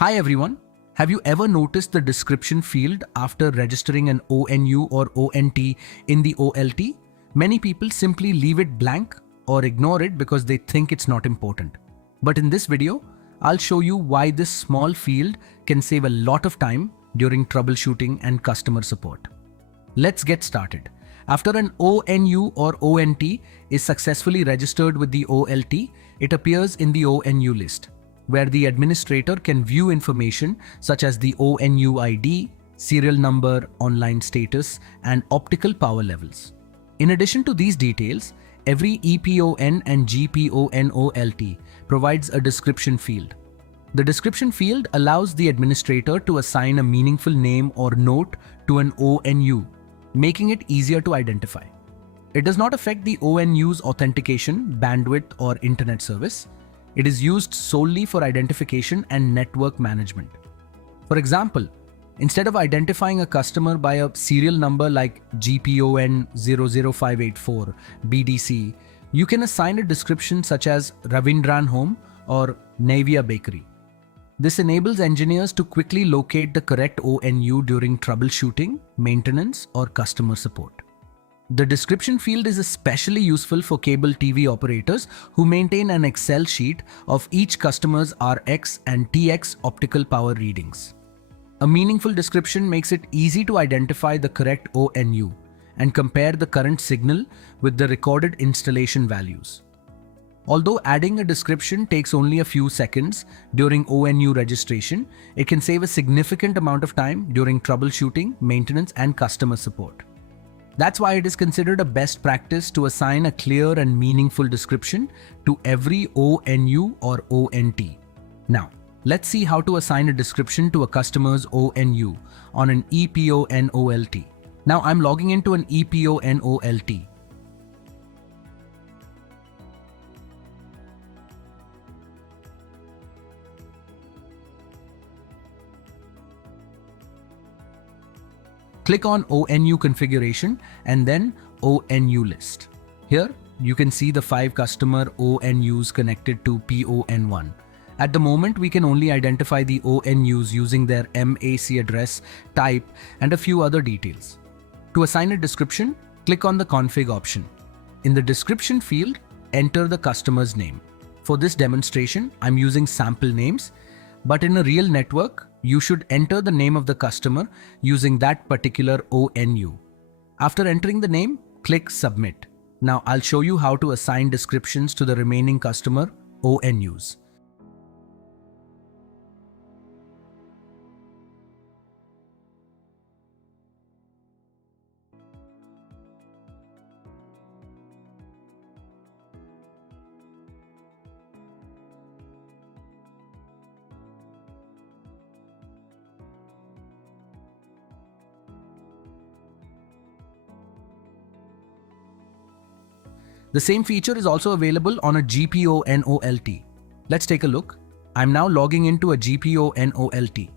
Hi everyone. Have you ever noticed the description field after registering an ONU or ONT in the OLT? Many people simply leave it blank or ignore it because they think it's not important. But in this video, I'll show you why this small field can save a lot of time during troubleshooting and customer support. Let's get started. After an ONU or ONT is successfully registered with the OLT, it appears in the ONU list, where the administrator can view information such as the ONU ID, serial number, online status, and optical power levels. In addition to these details, every EPON and Gpon OLT provides a description field. The description field allows the administrator to assign a meaningful name or note to an ONU, making it easier to identify. It does not affect the ONU's authentication, bandwidth, or internet service. It is used solely for identification and network management. For example, instead of identifying a customer by a serial number like Gpon 00584 BDC, you can assign a description such as Ravindran Home or Navia Bakery. This enables engineers to quickly locate the correct ONU during troubleshooting, maintenance, or customer support. The description field is especially useful for cable TV operators who maintain an Excel sheet of each customer's RX and TX optical power readings. A meaningful description makes it easy to identify the correct ONU and compare the current signal with the recorded installation values. Although adding a description takes only a few seconds during ONU registration, it can save a significant amount of time during troubleshooting, maintenance, and customer support. That's why it is considered a best practice to assign a clear and meaningful description to every ONU or ONT. Now, let's see how to assign a description to a customer's ONU on an EPON OLT. Now I'm logging into an EPON OLT. Click on ONU configuration and then ONU list. Here, you can see the 5 customer ONUs connected to PON1. At the moment, we can only identify the ONUs using their MAC address, type, and a few other details. To assign a description, click on the config option. In the description field, enter the customer's name. For this demonstration, I'm using sample names, but in a real network, you should enter the name of the customer using that particular ONU. After entering the name, click Submit. Now I'll show you how to assign descriptions to the remaining customer ONUs. The same feature is also available on a Gpon OLT. Let's take a look. I'm now logging into a Gpon OLT.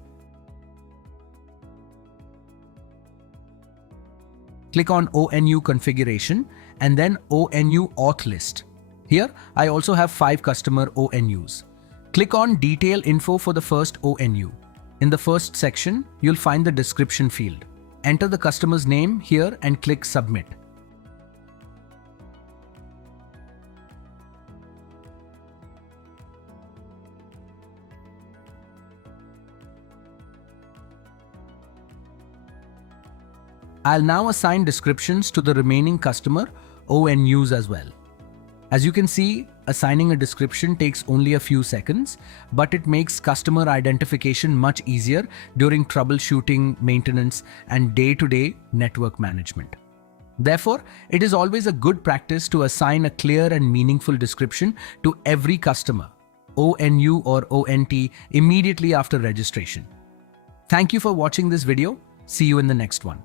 Click on ONU configuration and then ONU auth list. Here, I also have 5 customer ONUs. Click on detail info for the first ONU. In the first section, you'll find the description field. Enter the customer's name here and click Submit. I'll now assign descriptions to the remaining customer ONUs as well. As you can see, assigning a description takes only a few seconds, but it makes customer identification much easier during troubleshooting, maintenance, and day-to-day network management. Therefore, it is always a good practice to assign a clear and meaningful description to every customer, ONU or ONT, immediately after registration. Thank you for watching this video. See you in the next one.